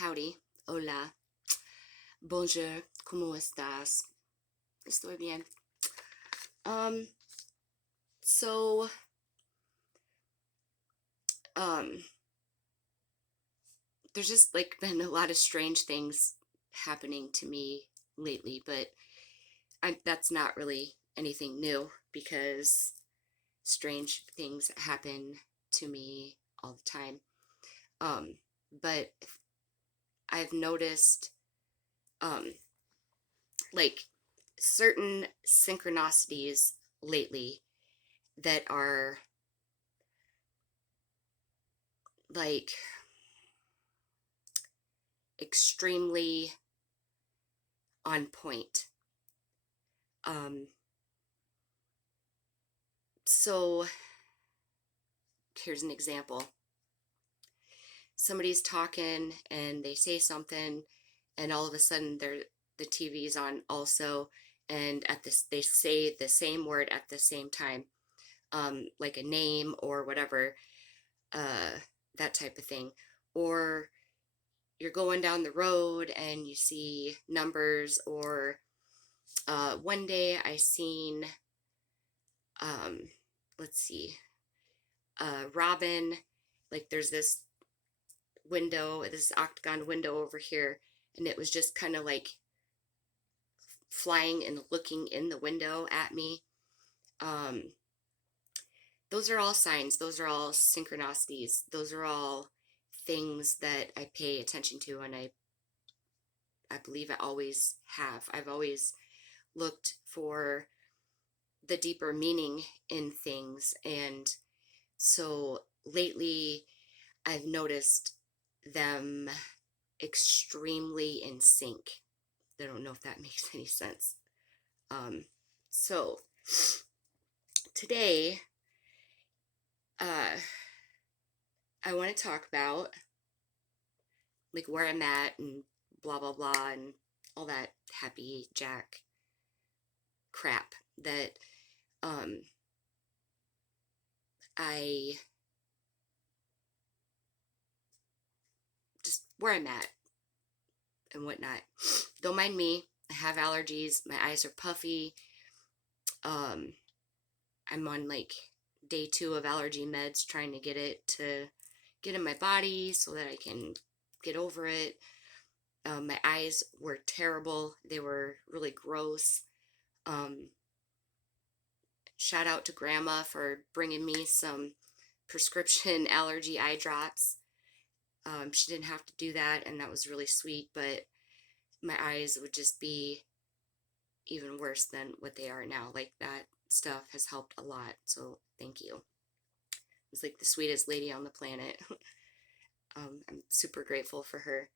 Howdy, hola, bonjour, ¿cómo estás? Estoy bien. Um, so, um, there's just like been a lot of strange things happening to me lately, but that's not really anything new because strange things happen to me all the time. Um, but I've noticed, um, like certain synchronicities lately that are like extremely on point. Um, so here's an example. Somebody's talking and they say something, and all of a sudden the TV's on also, and at this they say the same word at the same time, like a name or whatever, uh, that type of thing. Or you're going down the road and you see numbers, or one day I seen, um, let's see, Robin, like there's this window, this octagon window over here, and it was just kind of like flying and looking in the window at me. Um, those are all signs, those are all synchronicities, those are all things that I pay attention to, and I believe I always have. I've always looked for the deeper meaning in things, and so lately I've noticed them extremely in sync. I don't know if that makes any sense. Um, so today, uh, I want to talk about like where I'm at and blah blah blah and all that happy jack crap that um, I just where I'm at and whatnot. Don't mind me. I have allergies. My eyes are puffy. Um, I'm on like day 2 of allergy meds, trying to get in my body so that I can get over it. My eyes were terrible. They were really gross. Um, Shout out to Grandma for bringing me some prescription allergy eye drops. She didn't have to do that, and that was really sweet, but my eyes would just be even worse than what they are now. Like, that stuff has helped a lot, so thank you. It's like the sweetest lady on the planet. I'm super grateful for her.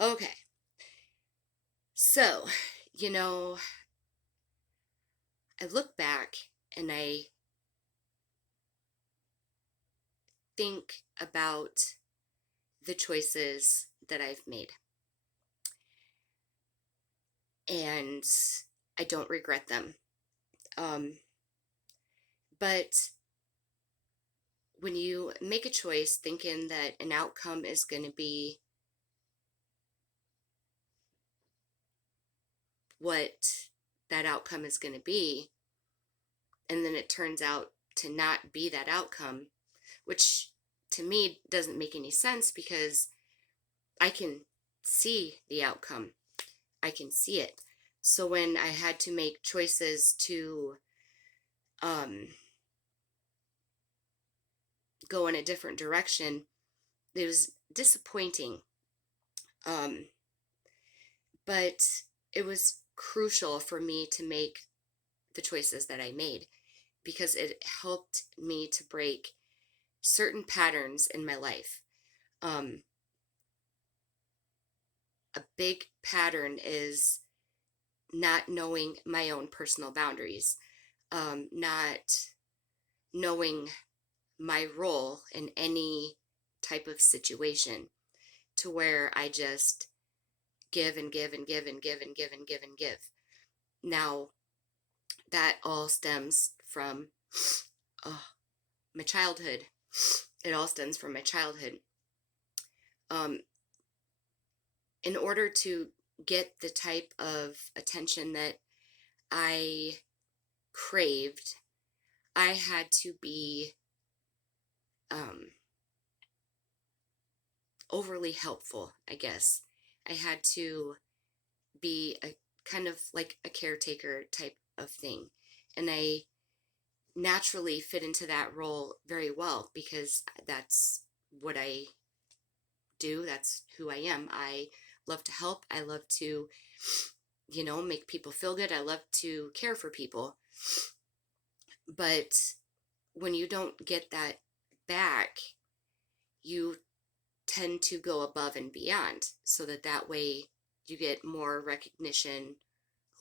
Okay, so, you know, I look back and I think about the choices that I've made, and I don't regret them. Um, but when you make a choice thinking that an outcome is going to be what that outcome is going to be, and then it turns out to not be that outcome, which to me doesn't make any sense because I can see the outcome. I can see it. So when I had to make choices to um, go in a different direction, it was disappointing. Um, but it was crucial for me to make the choices that I made because it helped me to break certain patterns in my life. Um, a big pattern is not knowing my own personal boundaries, not knowing my role in any type of situation, to where I just give and give and give and give and give and give and give. Now, that all stems from oh, my childhood. It all stems from my childhood. Um, in order to get the type of attention that I craved, I had to be um, overly helpful, I guess. I had to be a kind of like a caretaker type of thing. And I naturally fit into that role very well because that's what I do. That's who I am. I love to help. I love to, make people feel good. I love to care for people. But when you don't get that back, you tend to go above and beyond so that way you get more recognition,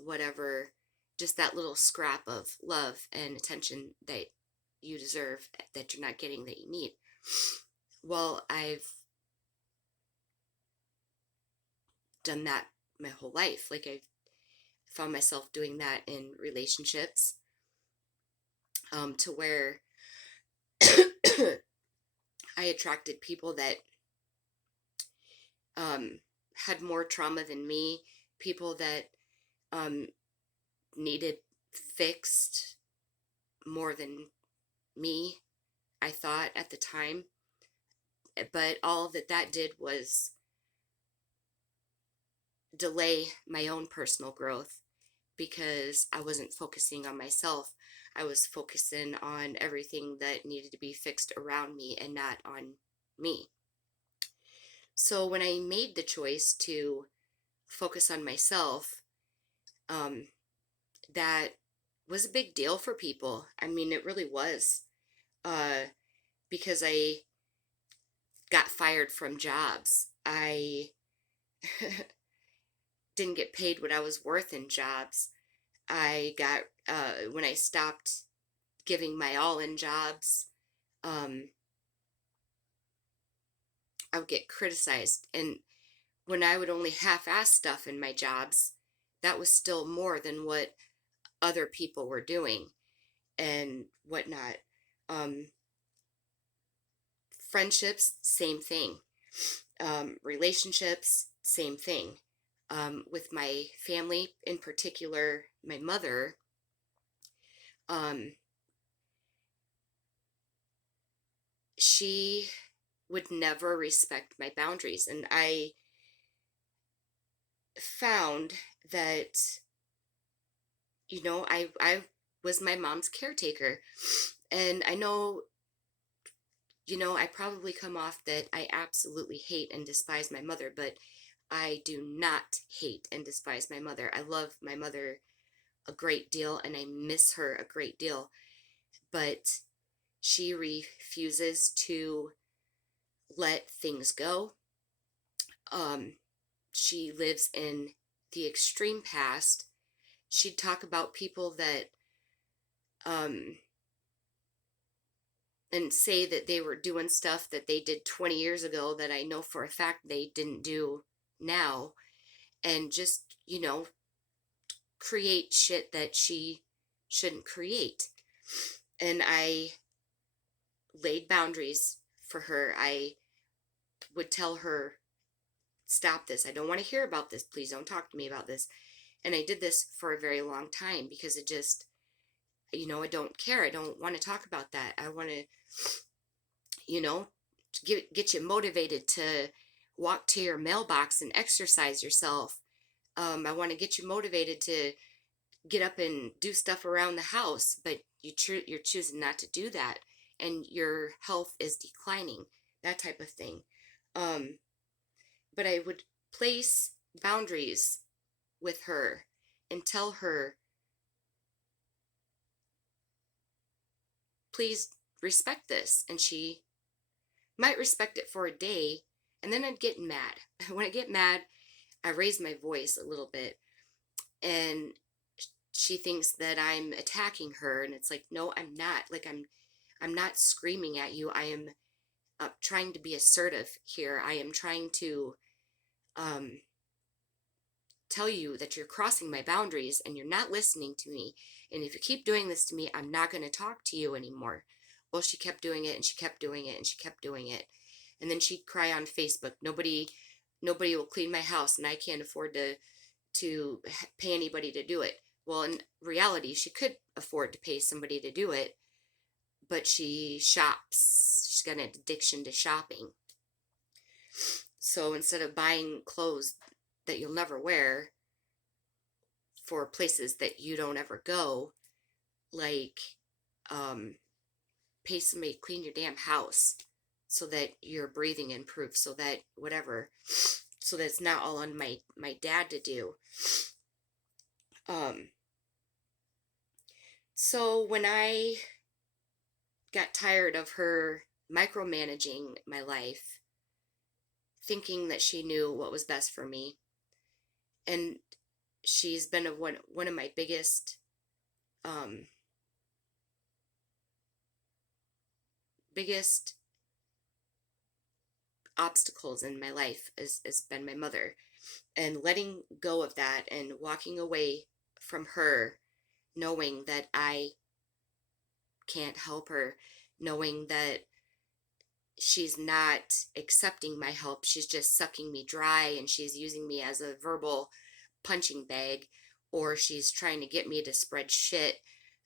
whatever, just that little scrap of love and attention that you deserve that you're not getting that you need. Well, I've done that my whole life. Like, I've found myself doing that in relationships, to where I attracted people that had more trauma than me, people that um, needed fixed more than me, I thought at the time. But all that did was delay my own personal growth because I wasn't focusing on myself. I was focusing on everything that needed to be fixed around me and not on me. So when I made the choice to focus on myself, um, that was a big deal for people. I mean, it really was, uh, because I got fired from jobs. I didn't get paid what I was worth in jobs. I got, when I stopped giving my all in jobs, um, I would get criticized. And when I would only half ass stuff in my jobs, that was still more than what other people were doing and whatnot. Um, Friendships, same thing. Relationships, same thing. With my family, in particular, my mother, um, she would never respect my boundaries. And I found that, I was my mom's caretaker. And I know, I probably come off that I absolutely hate and despise my mother, but I do not hate and despise my mother. I love my mother a great deal and I miss her a great deal. But she refuses to let things go. Um, she lives in the extreme past. She'd talk about people that, um, and say that they were doing stuff that they did 20 years ago that I know for a fact they didn't do now. And just, create shit that she shouldn't create. And I laid boundaries for her. I would tell her, stop this. I don't want to hear about this. Please don't talk to me about this. And I did this for a very long time because it just, I don't care. I don't want to talk about that. I want to, get you motivated to walk to your mailbox and exercise yourself. I want to get you motivated to get up and do stuff around the house, but you're choosing not to do that, and your health is declining, that type of thing. Um, but I would place boundaries with her and tell her, please respect this. And she might respect it for a day, and then I'd get mad. When I get mad, I raise my voice a little bit, and she thinks that I'm attacking her, and it's like, no, I'm not. Like, I'm not screaming at you. I am trying to be assertive here. I am trying to um, tell you that you're crossing my boundaries and you're not listening to me. And if you keep doing this to me, I'm not going to talk to you anymore. Well, she kept doing it and she kept doing it and she kept doing it. And then she'd cry on Facebook. Nobody nobody will clean my house and I can't afford to pay anybody to do it. Well, in reality, she could afford to pay somebody to do it, but she shops. She's got an addiction to shopping. So instead of buying clothes that you'll never wear for places that you don't ever go, like um, pay somebody to clean your damn house so that your breathing improves, so that whatever, so that it's not all on my dad to do. Um, so when I got tired of her micromanaging my life, thinking that she knew what was best for me, and she's been one of my um, biggest obstacles in my life has been my mother. And letting go of that and walking away from her, knowing that I can't help her, knowing that she's not accepting my help, she's just sucking me dry, and she's using me as a verbal punching bag, or she's trying to get me to spread shit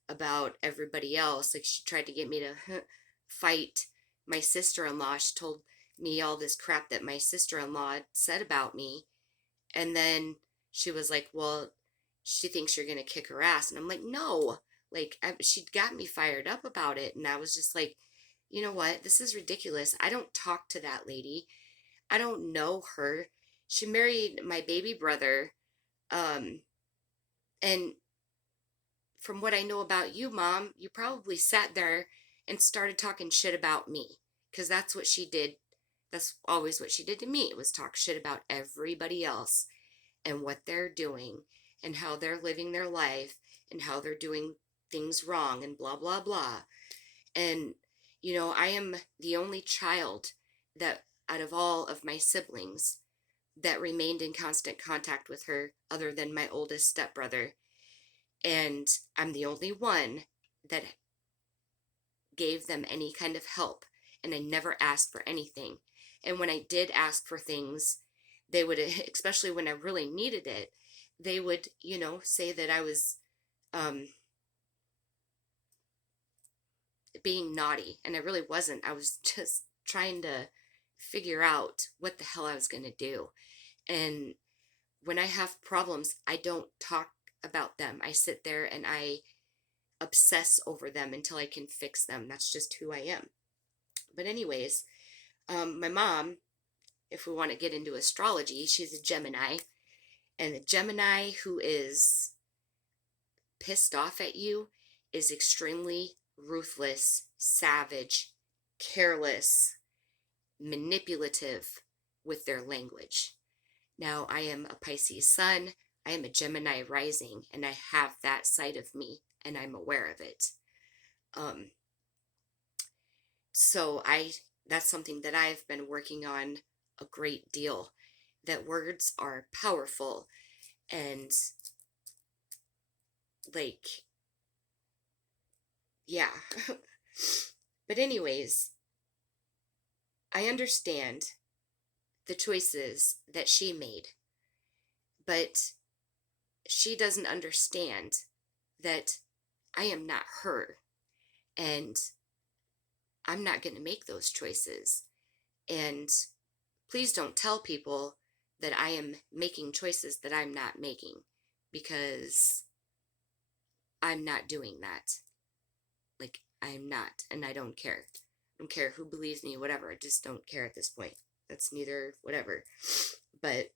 about everybody else. Like, she tried to get me to fight my sister-in-law. She told me all this crap that my sister-in-law said about me, and then she was like, well, she thinks you're gonna kick her ass. And I'm like, no. Like, she got me fired up about it, and I was just like, you know what, this is ridiculous. I don't talk to that lady. I don't know her. She married my baby brother. And from what I know about you, Mom, you probably sat there and started talking shit about me, because that's what she did. That's always what she did to me. It was talk shit about everybody else and what they're doing and how they're living their life and how they're doing things wrong and blah, blah, blah. And, I am the only child that, out of all of my siblings, that remained in constant contact with her, other than my oldest stepbrother. And I'm the only one that gave them any kind of help. And I never asked for anything. And when I did ask for things, they would, especially when I really needed it, they would, say that I was um, being naughty. And I really wasn't. I was just trying to figure out what the hell I was going to do. And when I have problems, I don't talk about them. I sit there and I obsess over them until I can fix them. That's just who I am. But anyways, my mom, if we want to get into astrology, she's a Gemini. And the Gemini who is pissed off at you is extremely ruthless, savage, careless, manipulative with their language. Now, I am a Pisces sun, I am a Gemini rising, and I have that side of me, and I'm aware of it. Um, so that's something that I've been working on a great deal. That words are powerful, and like, yeah. But anyways, I understand the choices that she made, but she doesn't understand that I am not her, and I'm not going to make those choices. And please don't tell people that I am making choices that I'm not making, because I'm not doing that. Like, I'm not, and I don't care. I don't care who believes me, whatever. I just don't care at this point. That's neither, whatever. But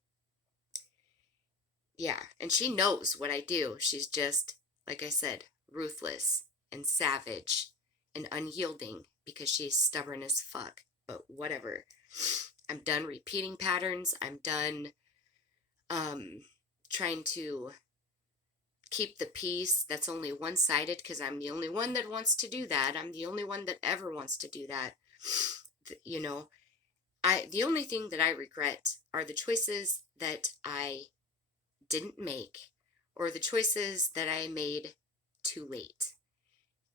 yeah, and she knows what I do. She's just, like I said, ruthless and savage and unyielding because she's stubborn as fuck. But whatever. I'm done repeating patterns. I'm done trying to keep the peace that's only one-sided, because I'm the only one that wants to do that. I'm the only one that ever wants to do that. You know, the only thing that I regret are the choices that I didn't make, or the choices that I made too late.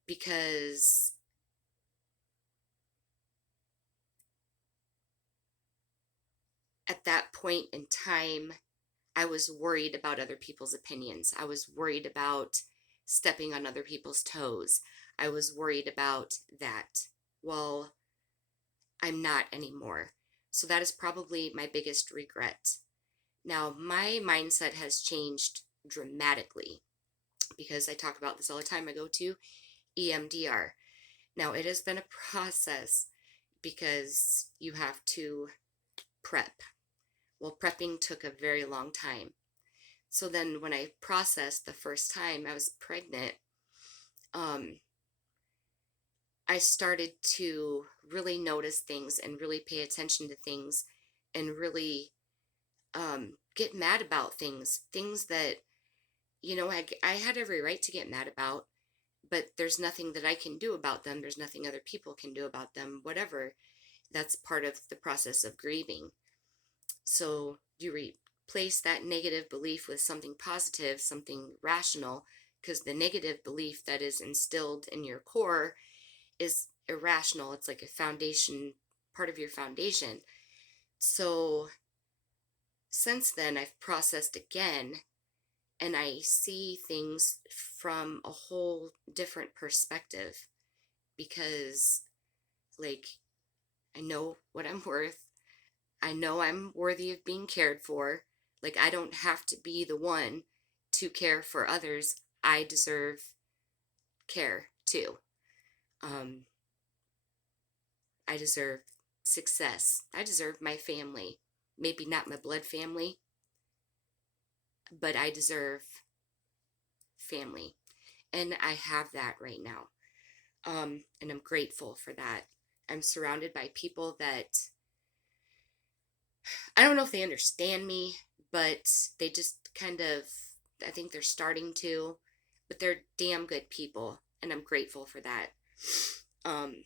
Because at that point in time, I was worried about other people's opinions. I was worried about stepping on other people's toes. I was worried about that. Well, I'm not anymore. So that is probably my biggest regret. Now, my mindset has changed dramatically because I talk about this all the time. I go to EMDR. Now, it has been a process because you have to prep. Well, prepping took a very long time. So then when I processed the first time I was pregnant, um, I started to really notice things and really pay attention to things and really get mad about things that, I had every right to get mad about, but there's nothing that I can do about them. There's nothing other people can do about them, whatever. That's part of the process of grieving. So you replace that negative belief with something positive, something rational, because the negative belief that is instilled in your core is irrational. It's like a foundation, part of your foundation. So since then, I've processed again and I see things from a whole different perspective because, like, I know what I'm worth. I know I'm worthy of being cared for. Like, I don't have to be the one to care for others. I deserve care too. Um, I deserve success. I deserve my family. Maybe not my blood family, but I deserve family. And I have that right now. And I'm grateful for that. I'm surrounded by people that I don't know if they understand me, but they just kind of, I think they're starting to, but they're damn good people. And I'm grateful for that. Um,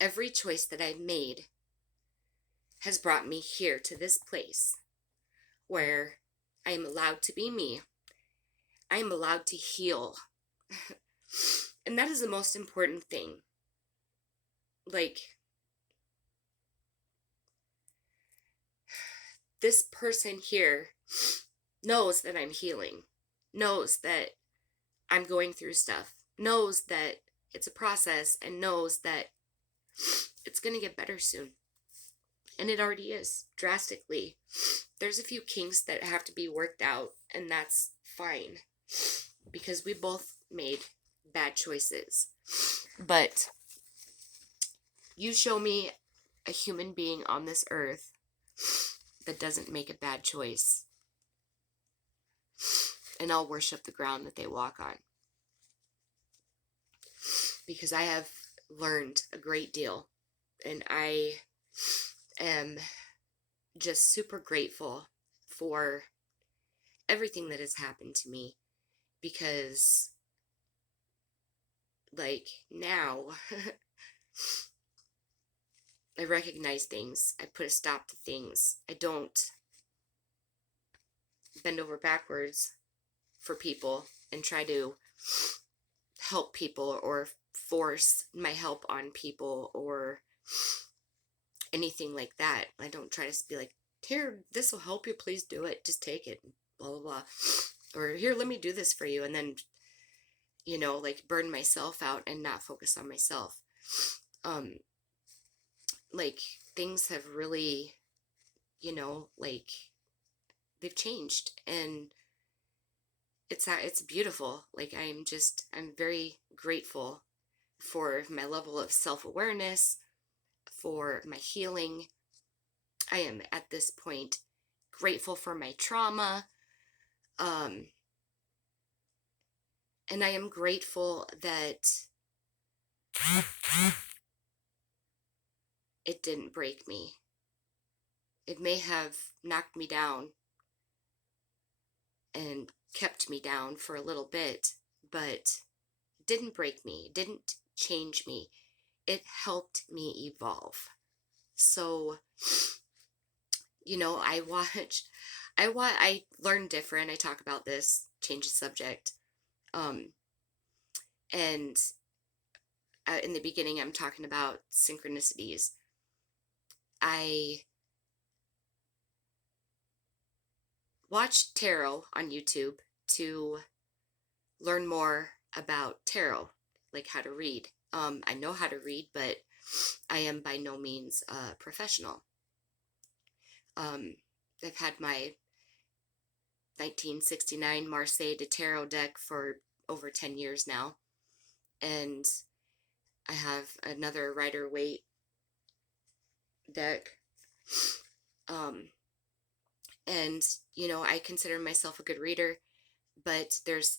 every choice that I've made has brought me here to this place where I am allowed to be me. I am allowed to heal. And that is the most important thing. Like, this person here knows that I'm healing, knows that I'm going through stuff, knows that it's a process, and knows that it's going to get better soon. And it already is, drastically. There's a few kinks that have to be worked out, and that's fine. Because we both made bad choices. But you show me a human being on this earth that doesn't make a bad choice, and I'll worship the ground that they walk on. Because I have learned a great deal, and I am just super grateful for everything that has happened to me, because, like, now I recognize things. I put a stop to things. I don't bend over backwards for people and try to help people or force my help on people or anything like that. I don't try to be like, here, this will help you, please do it, just take it, blah blah blah, or here, let me do this for you, and then like burn myself out and not focus on myself. Like, things have really, like, they've changed, and it's beautiful. Like, I'm very grateful for my level of self-awareness, for my healing. I am at this point grateful for my trauma. And I am grateful that it didn't break me. It may have knocked me down and kept me down for a little bit, but it didn't break me. It didn't change me. It helped me evolve. So, I learn different. I talk about this, change the subject. And in the beginning, I'm talking about synchronicities. I watch tarot on YouTube to learn more about tarot, like how to read. I know how to read, but I am by no means a professional. Um, I've had my 1969 Marseille de Tarot deck for over 10 years now, and I have another Rider-Waite deck. Um, and, I consider myself a good reader, but there's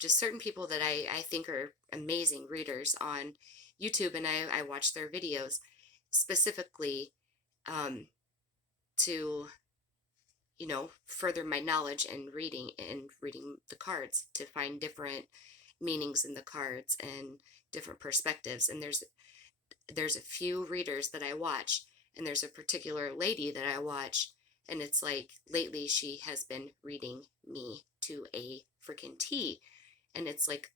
just certain people that I think are amazing readers on YouTube, and I watch their videos specifically um, to, further my knowledge and reading the cards to find different meanings in the cards and different perspectives. And there's a few readers that I watch, and there's a particular lady that I watch, and it's like lately she has been reading me to a freaking T, and it's like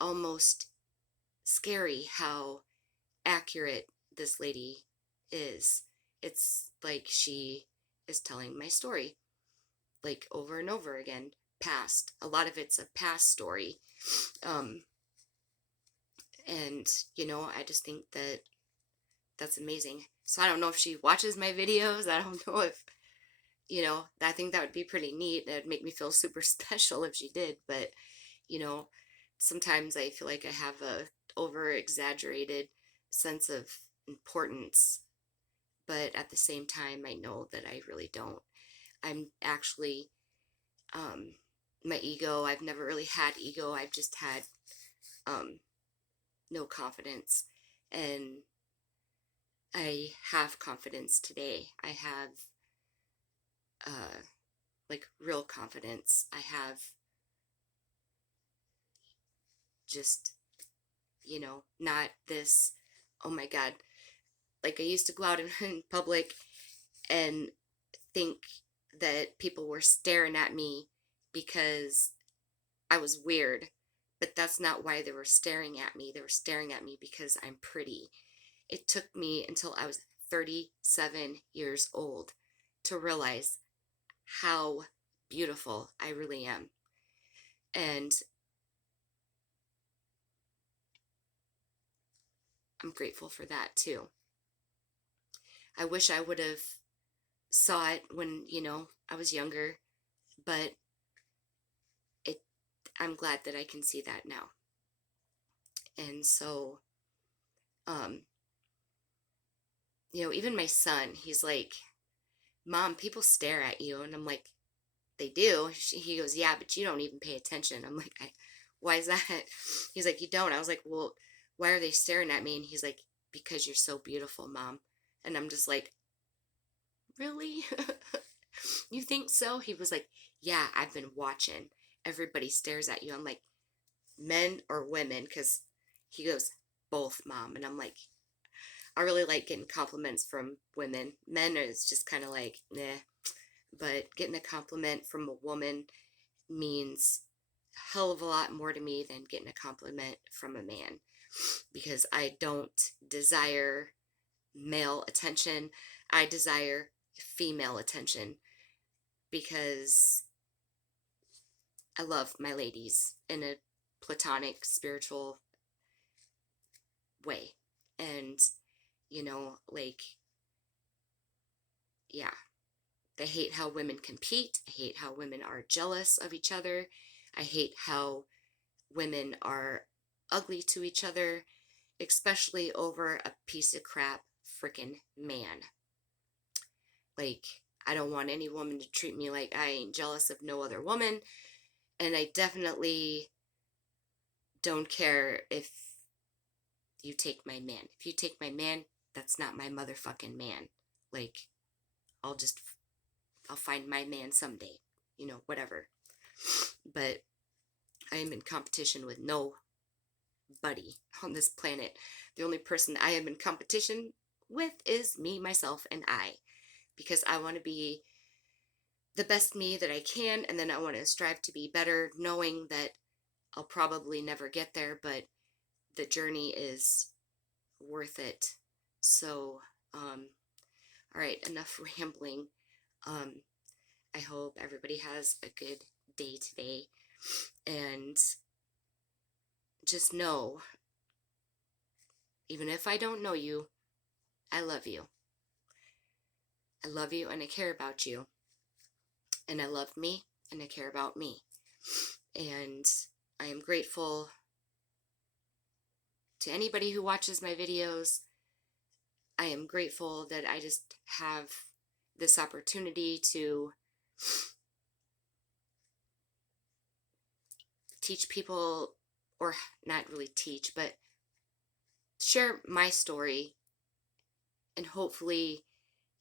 almost scary how accurate this lady is. It's like she is telling my story like over and over again, past. A lot of it's a past story. Um and I just think that that's amazing. So I don't know if she watches my videos. I don't know if, I think that would be pretty neat. It'd make me feel super special if she did. But, you know, sometimes I feel like I have a over exaggerated sense of importance. But at the same time, I know that I really don't. I'm actually, um, my ego, I've never really had ego. I've just had um, no confidence. And I have confidence today. I have uh, like real confidence. I have just, not this, oh my God. Like I used to go out in public and think that people were staring at me because I was weird. But that's not why they were staring at me. They were staring at me because I'm pretty. It took me until I was 37 years old to realize how beautiful I really am. And I'm grateful for that too. I wish I would have saw it when, I was younger, but it I'm glad that I can see that now. And so um even my son, he's like, "Mom, people stare at you." And I'm like, "They do." He goes, "Yeah, but you don't even pay attention." I'm like, "Why is that?" He's like, "You don't." I was like, "Well, why are they staring at me?" And he's like, "Because you're so beautiful, Mom." And I'm just like, "Really?" You think so? He was like, "Yeah, I've been watching. Everybody stares at you." I'm like, "Men or women?" Because he goes, "Both, Mom." And I'm like, I really like getting compliments from women. Men is just kind of like, nah. But getting a compliment from a woman means a hell of a lot more to me than getting a compliment from a man. Because I don't desire male attention. I desire female attention because I love my ladies in a platonic, spiritual way. And, like, yeah, I hate how women compete. I hate how women are jealous of each other. I hate how women are ugly to each other, especially over a piece of crap freaking man. Like, I don't want any woman to treat me like I ain't jealous of no other woman. And I definitely don't care if you take my man. If you take my man, that's not my motherfucking man. Like, I'll just, I'll find my man someday, whatever. But I am in competition with nobody on this planet. The only person I am in competition with is me, myself, and I. Because I want to be the best me that I can, and then I want to strive to be better, knowing that I'll probably never get there, but the journey is worth it. So, all right, enough rambling. Um, I hope everybody has a good day today. And just know, even if I don't know you, I love you. I love you and I care about you. And I love me and I care about me. And I am grateful to anybody who watches my videos. I am grateful that I just have this opportunity to teach people, or not really teach, but share my story. And hopefully,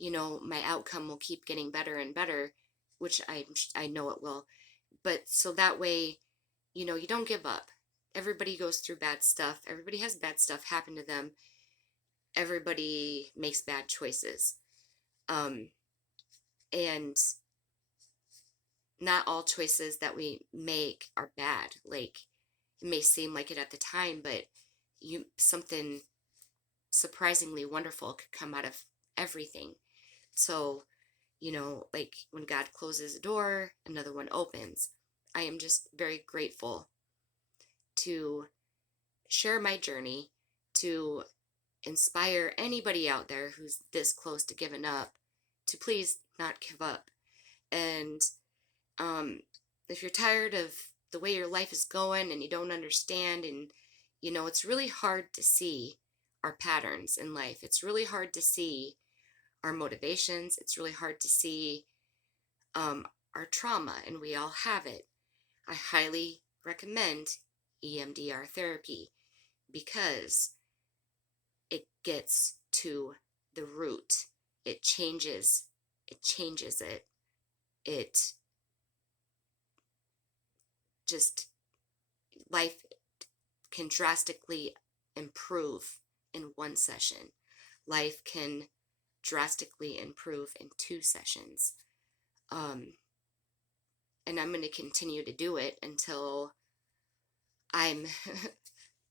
my outcome will keep getting better and better, which I know it will. But so that way, you don't give up. Everybody goes through bad stuff. Everybody has bad stuff happen to them. Everybody makes bad choices. And not all choices that we make are bad. Like, it may seem like it at the time, but something surprisingly wonderful could come out of everything. So, like when God closes a door, another one opens. I am just very grateful to share my journey, to inspire anybody out there who's this close to giving up to please not give up. And if you're tired of the way your life is going and you don't understand, and it's really hard to see our patterns in life. It's really hard to see our motivations. It's really hard to see our trauma, and we all have it. I highly recommend EMDR therapy because it gets to the root. It changes it. It just, life can drastically improve in one session. Life can drastically improve in 2 sessions. And I'm going to continue to do it until I'm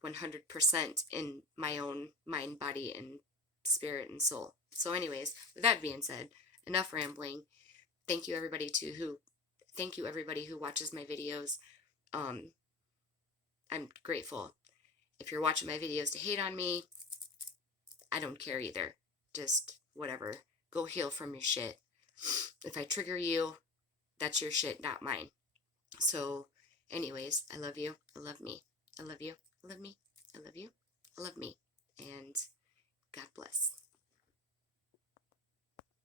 100% in my own mind, body, and spirit and soul. So anyways, with that being said, enough rambling. Thank you everybody who watches my videos. I'm grateful. If you're watching my videos to hate on me, I don't care either. Just whatever. Go heal from your shit. If I trigger you, that's your shit, not mine. So anyways, I love you. I love me. I love you. I love me. I love you. I love me. And God bless.